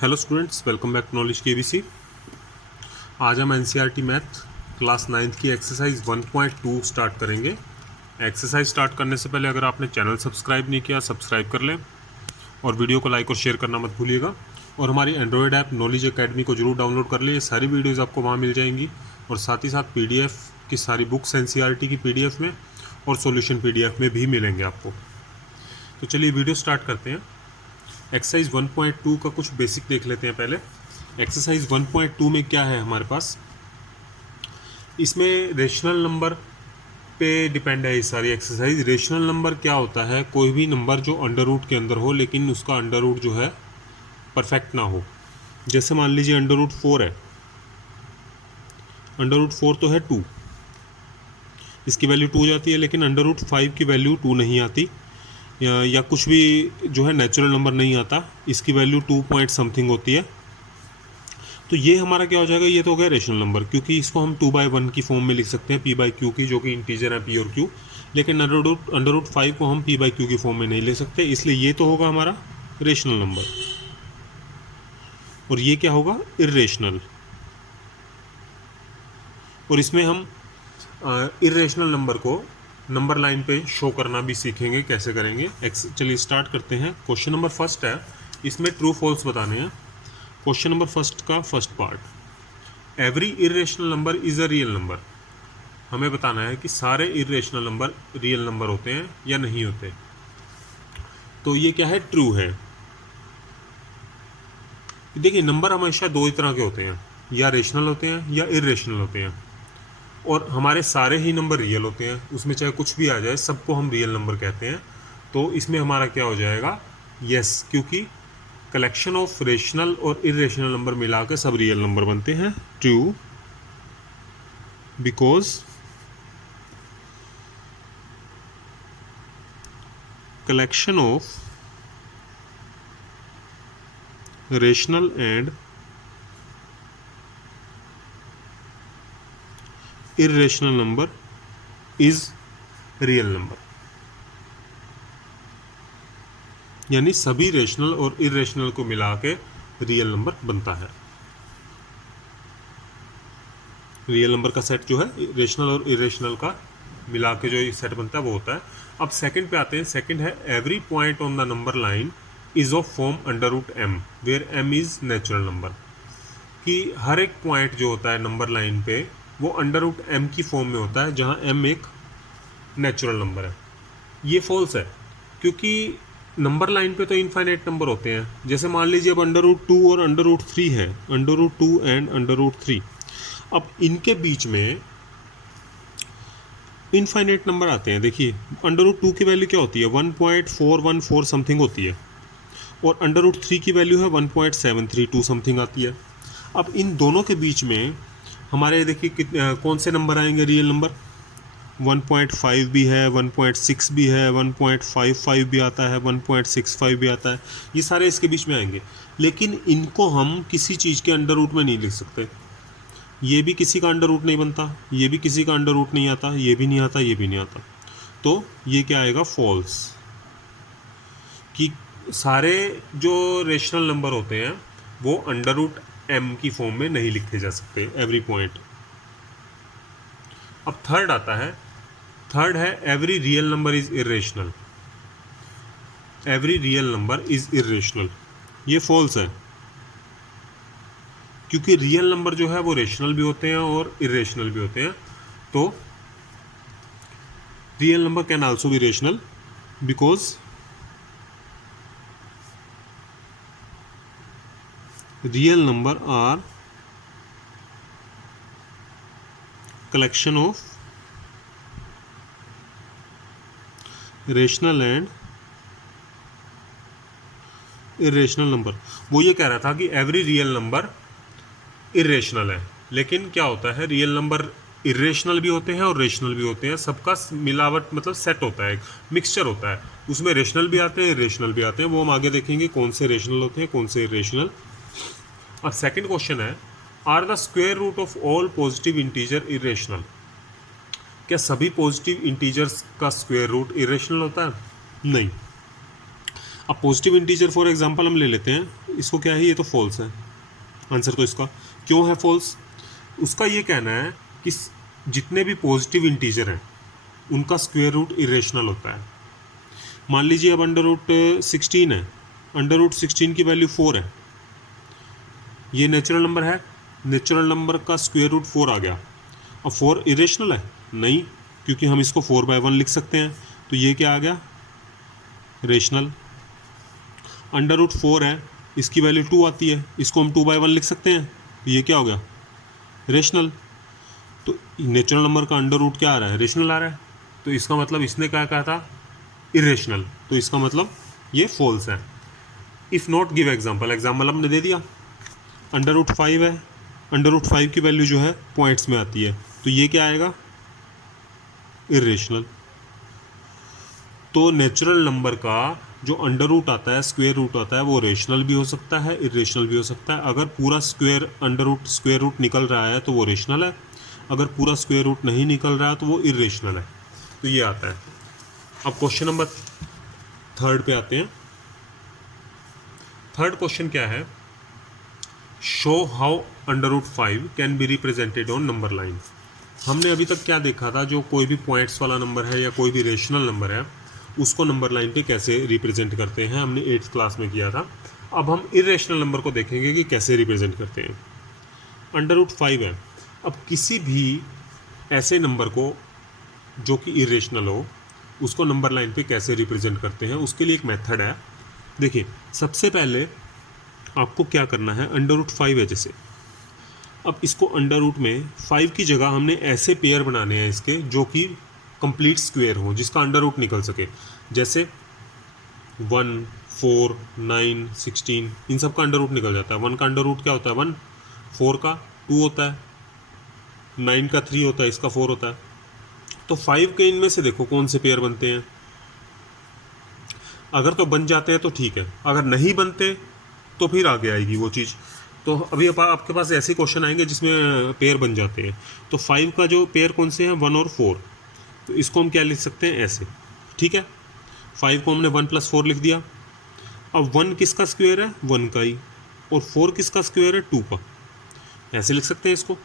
Hello students, welcome back to knowledge KBC. आज हम NCERT math class 9th की exercise 1.2 start करेंगे। Exercise start करने से पहले अगर आपने चैनल सब्सक्राइब नहीं किया, सब्सक्राइब कर लें और वीडियो को लाइक और शेयर करना मत भूलिएगा। और हमारी एंड्रॉयड ऐप नॉलेज एकेडमी को जरूर डाउनलोड कर लें, ये सारी वीडियोज़ आपको वहाँ मिल जाएंगी। और साथ ही साथ PDF की सारी बुक्स एनसीईआरटी की PDF में और सॉल्यूशन PDF में भी मिलेंगे आपको। तो चलिए वीडियो स्टार्ट करते हैं। एक्सरसाइज 1.2 का कुछ बेसिक देख लेते हैं पहले। एक्सरसाइज 1.2 में क्या है हमारे पास, इसमें रेशनल नंबर पे डिपेंड है ये सारी एक्सरसाइज। रेशनल नंबर क्या होता है? कोई भी नंबर जो अंडर रूट के अंदर हो लेकिन उसका अंडर रूट जो है परफेक्ट ना हो। जैसे मान लीजिए अंडर रूट 4 है, अंडर रूट 4 तो है 2, इसकी वैल्यू 2 जाती है, लेकिन अंडर रूट 5 की वैल्यू 2 नहीं आती, या कुछ भी जो है नेचुरल नंबर नहीं आता, इसकी वैल्यू 2 पॉइंट समथिंग होती है। तो ये हमारा क्या हो जाएगा? ये तो हो गया रेशनल नंबर, क्योंकि इसको हम 2/1 की फॉर्म में लिख सकते हैं, p/q की, जो कि इंटीजर है p और q। लेकिन अंडर रूट 5 को हम p/q की फॉर्म में नहीं ले सकते, इसलिए ये तो होगा हमारा रेशनल नंबर और ये क्या होगा? इर्रेशनल। और इसमें हम इर्रेशनल नंबर को नंबर लाइन पे शो करना भी सीखेंगे, कैसे करेंगे। चलिए स्टार्ट करते हैं। क्वेश्चन नंबर फर्स्ट है, इसमें ट्रू फॉल्स बताने हैं। क्वेश्चन नंबर फर्स्ट का first part, every irrational number is a real number. हमें बताना है कि सारे इरेशनल नंबर रियल नंबर होते हैं या नहीं होते। तो ये क्या है? ट्रू है। देखिए, नंबर हमेशा दो ही तरह के होते हैं, या रेशनल होते हैं या इरेशनल होते हैं। और हमारे सारे ही नंबर रियल होते हैं, उसमें चाहे कुछ भी आ जाए, सबको हम रियल नंबर कहते हैं। तो इसमें हमारा क्या हो जाएगा? यस, क्योंकि कलेक्शन ऑफ रेशनल और इरेशनल नंबर मिला के सब रियल नंबर बनते हैं। True, because collection of rational and irrational number is real number. यानी सभी रेशनल और इरेशनल को मिला के रियल नंबर बनता है। रियल नंबर का सेट जो है रेशनल और इरेशनल का मिला के जो सेट बनता है वो होता है। अब सेकंड पे आते हैं। सेकंड है, every point on the number line is of form under root m where m is natural number. कि हर एक पॉइंट जो होता है नंबर लाइन पे वो अंडर रूट m की फॉर्म में होता है, जहाँ m एक नेचुरल नंबर है। ये फॉल्स है, क्योंकि नंबर लाइन पे तो इनफाइनाइट नंबर होते हैं। जैसे मान लीजिए अब अंडर रूट 2 और अंडर रूट 3 है, under root 2 and under root 3। अब इनके बीच में इनफाइनाइट नंबर आते हैं। देखिए, अंडर रूट 2 की वैल्यू क्या होती है? 1.414 समथिंग होती है, और अंडर रूट 3 की वैल्यू है 1.732 समथिंग आती है। अब इन दोनों के बीच में हमारे देखिए कौन से नंबर आएंगे रियल नंबर? 1.5 भी है, 1.6 भी है, 1.55 भी आता है, 1.65 भी आता है। ये सारे इसके बीच में आएंगे, लेकिन इनको हम किसी चीज़ के अंडर रूट में नहीं लिख सकते। ये भी किसी का अंडर रूट नहीं बनता, ये भी किसी का अंडर रूट नहीं आता, ये भी नहीं आता, ये भी नहीं आता। तो ये क्या आएगा? फॉल्स। कि सारे जो रेशनल नंबर होते हैं वो अंडर रूट m की फॉर्म में नहीं लिखे जा सकते, एवरी पॉइंट। अब थर्ड आता है। थर्ड है, every real number is irrational. Every real number is irrational. ये फॉल्स है, क्योंकि रियल नंबर जो है वो रेशनल भी होते हैं और इरेशनल भी होते हैं। तो real number can also be rational because real number are collection of rational and irrational number. वो ये कह रहा था कि एवरी रियल नंबर इरेशनल है, लेकिन क्या होता है, रियल नंबर इरेशनल भी होते हैं और रेशनल भी होते हैं। सबका मिलावट मतलब सेट होता है, मिक्सचर होता है, उसमें रेशनल भी आते हैं, इरेशनल भी आते हैं। वो हम आगे देखेंगे कौन से रेशनल होते हैं, कौन से इरेशनल। अब सेकंड क्वेश्चन है, are the square root of all positive integer irrational. क्या सभी पॉजिटिव इंटीजर्स का स्क्वायर रूट इरेशनल होता है? नहीं। अब पॉजिटिव इंटीजर फॉर एग्जांपल हम ले लेते हैं, इसको क्या है, ये तो फॉल्स है आंसर। तो इसका क्यों है फॉल्स? उसका ये कहना है कि जितने भी पॉजिटिव इंटीजर हैं उनका स्क्वायर रूट इरेशनल होता है। मान लीजिए अब अंडर रूट 16 है, अंडर रूट 16 की वैल्यू 4 है, ये नेचुरल नंबर है, नेचुरल नंबर का स्क्वायर रूट 4 आ गया। अब 4 इरेशनल है? नहीं, क्योंकि हम इसको 4/1 लिख सकते हैं, तो ये क्या आ गया, रेशनल। अंडर रूट 4 है, इसकी वैल्यू 2 आती है, इसको हम 2/1 लिख सकते हैं, तो ये क्या हो गया, रेशनल। तो नेचुरल नंबर का अंडर रूट क्या आ रहा है, रेशनल आ रहा है, तो इसका मतलब इसने क्या कहा था, इरेशनल, तो इसका मतलब ये फॉल्स है। If not give example, example हमने दे दिया, अंडर रूट 5 है, अंडर रूट 5 की वैल्यू जो है पॉइंट्स में आती है, तो ये क्या आएगा, इरेशनल। तो नेचुरल नंबर का जो अंडर रूट आता है, स्क्वायर रूट आता है, वो रेशनल भी हो सकता है, इरेशनल भी हो सकता है। अगर पूरा square under root square root निकल रहा है तो वो रेशनल है, अगर पूरा स्क्वायर रूट नहीं निकल रहा है तो वो इरेशनल है। तो ये आता है। अब क्वेश्चन नंबर 3 पे आते हैं। थर्ड क्वेश्चन क्या है, show how under root 5 can be represented on number line. हमने अभी तक क्या देखा था, जो कोई भी पॉइंट्स वाला नंबर है या कोई भी रेशनल नंबर है उसको नंबर लाइन पे कैसे रिप्रेजेंट करते हैं, हमने 8th क्लास में किया था। अब हम इरेशनल नंबर को देखेंगे कि कैसे रिप्रेजेंट करते हैं। अंडर रूट 5 है, अब किसी भी ऐसे नंबर को जो कि इरेशनल हो उसको नंबर लाइन पे कैसे रिप्रेजेंट करते हैं, उसके लिए एक मेथड है। देखिए, सबसे पहले आपको क्या करना है, अंडर रूट 5 है जैसे, अब इसको अंडर रूट में 5 की जगह हमने ऐसे पेयर बनाने हैं इसके जो कि कंप्लीट स्क्वायर हो, जिसका अंडर रूट निकल सके। जैसे 1, 4, 9, 16, इन सब का अंडर रूट निकल जाता है। 1 का अंडर रूट क्या होता है, 1, 4 का 2 होता है, 9 का 3 होता है, इसका 4 होता है। तो 5 के इनमें से देखो कौन से पेयर बनते हैं। अगर तो बन जाते हैं तो ठीक है, अगर नहीं बनते तो फिर आगे आएगी वो चीज़। तो अभी आपके पास ऐसे क्वेश्चन आएंगे जिसमें पेयर बन जाते हैं। तो 5 का जो पेयर कौन से हैं, 1 और 4, तो इसको हम क्या लिख सकते हैं, ऐसे, ठीक है। 5 को हमने 1 + 4 लिख दिया। अब 1 किसका स्क्वायर है, 1 का ही, और 4 किसका स्क्वायर है, 2 का। ऐसे लिख सकते हैं इसको,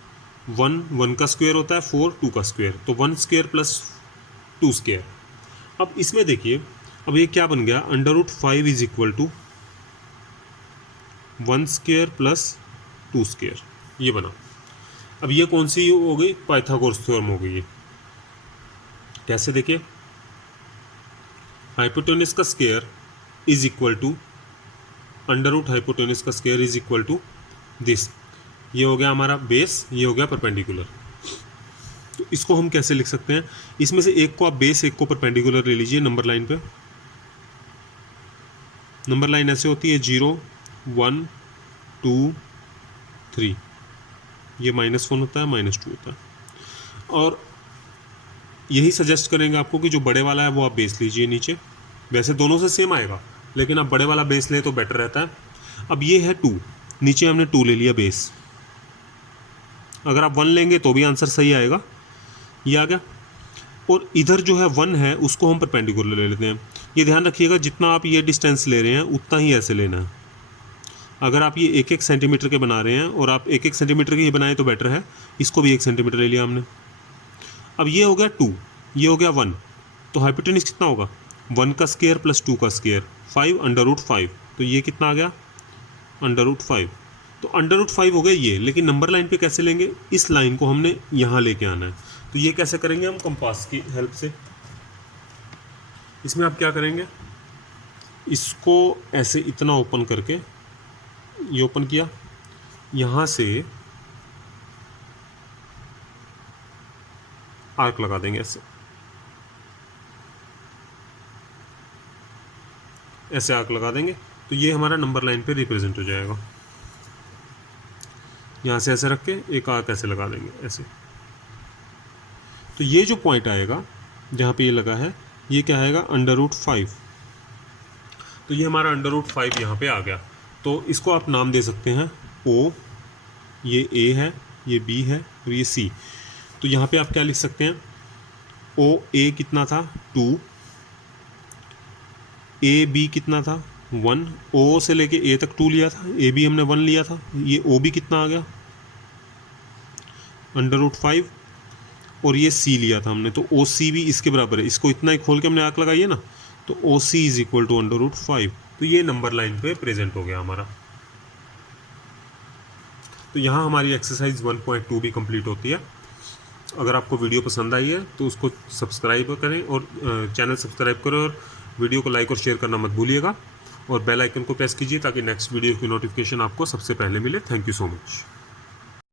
1 का स्क्वायर होता है, 4 2 का स्क्वायर, तो 1 स्क्वायर + 2 स्क्वायर। अब इसमें देखिए, अब ये क्या बन गया, under root 5 is equal to 1 square + 2 square, ये बना। अब ये कौन सी हो गई, पाइथागोरस थ्योरम हो गई। ये कैसे, देखिए, हाइपोटेनस का square is equal to under root hypotenuse का square is equal to this. ये हो गया हमारा बेस, ये हो गया परपेंडिकुलर। तो इसको हम कैसे लिख सकते हैं, इसमें से एक को आप बेस, एक को परपेंडिकुलर ले लीजिए नंबर लाइन पे। नंबर लाइन ऐसे होती है 0, 1, 2, 3, ये -1 होता है, -2 होता है। और यही सजेस्ट करेंगे आपको कि जो बड़े वाला है वो आप बेस लीजिए नीचे। वैसे दोनों से सेम आएगा, लेकिन आप बड़े वाला बेस लें तो बेटर रहता है। अब ये है 2, नीचे हमने 2 ले लिया बेस। अगर आप 1 लेंगे तो भी आंसर सही आएगा, ये आ गया। और इधर जो है 1 है उसको हम परपेंडिकुलर ले लेते हैं। ये ध्यान रखिएगा, जितना आप ये डिस्टेंस ले रहे हैं उतना ही ऐसे लेना है। अगर आप ये 1-1 सेंटीमीटर के बना रहे हैं और आप 1-1 सेंटीमीटर के ही बनाएं तो बेटर है। इसको भी 1 सेंटीमीटर ले लिया हमने। अब ये हो गया 2, ये हो गया 1, तो हाइपोटेनस कितना होगा, 1 का स्क्वायर + 2 का स्क्वायर, 5 अंडर रूट 5, तो ये कितना आ गया, अंडर रूट 5। तो अंडर रूट 5 हो गया ये, लेकिन नंबर लाइन पे कैसे लेंगे, इस लाइन को हमने यहाँ लेके आना है। तो ये कैसे करेंगे हम, कंपास की हेल्प से। इसमें आप क्या करेंगे, इसको ऐसे इतना ओपन करके, ये ओपन किया, यहाँ से आर्क लगा देंगे ऐसे, ऐसे आर्क लगा देंगे, तो ये हमारा नंबर लाइन पे रिप्रेजेंट हो जाएगा। यहाँ से ऐसे रख के एक आर्क ऐसे लगा देंगे ऐसे। तो ये जो पॉइंट आएगा जहाँ पे ये लगा है, ये क्या आएगा, अंडर रूट 5। तो ये हमारा अंडर रूट 5 यहाँ पे आ गया। तो इसको आप नाम दे सकते हैं O, ये A है, ये B है और ये C। तो यहाँ पे आप क्या लिख सकते हैं, OA कितना था, 2, AB कितना था, 1, ओ से लेके ए तक 2 लिया था, ए भी हमने 1 लिया था, ये ओ भी कितना आ गया √5, और ये सी लिया था हमने, तो ओ सी भी इसके बराबर है, इसको इतना ही खोल के हमने आंक लगाई है ना, तो ओ सी इज इक्वल टू √5। तो ये नंबर लाइन पे प्रेजेंट हो गया हमारा। तो यहाँ हमारी एक्सरसाइज 1.2 भी कंप्लीट होती है। अगर आपको वीडियो पसंद आई है तो उसको सब्सक्राइब करें, और चैनल सब्सक्राइब करें, और वीडियो को लाइक और शेयर करना मत भूलिएगा, और बेल आइकन को प्रेस कीजिए ताकि नेक्स्ट वीडियो की नोटिफिकेशन आपको सबसे पहले मिले। Thank you so much.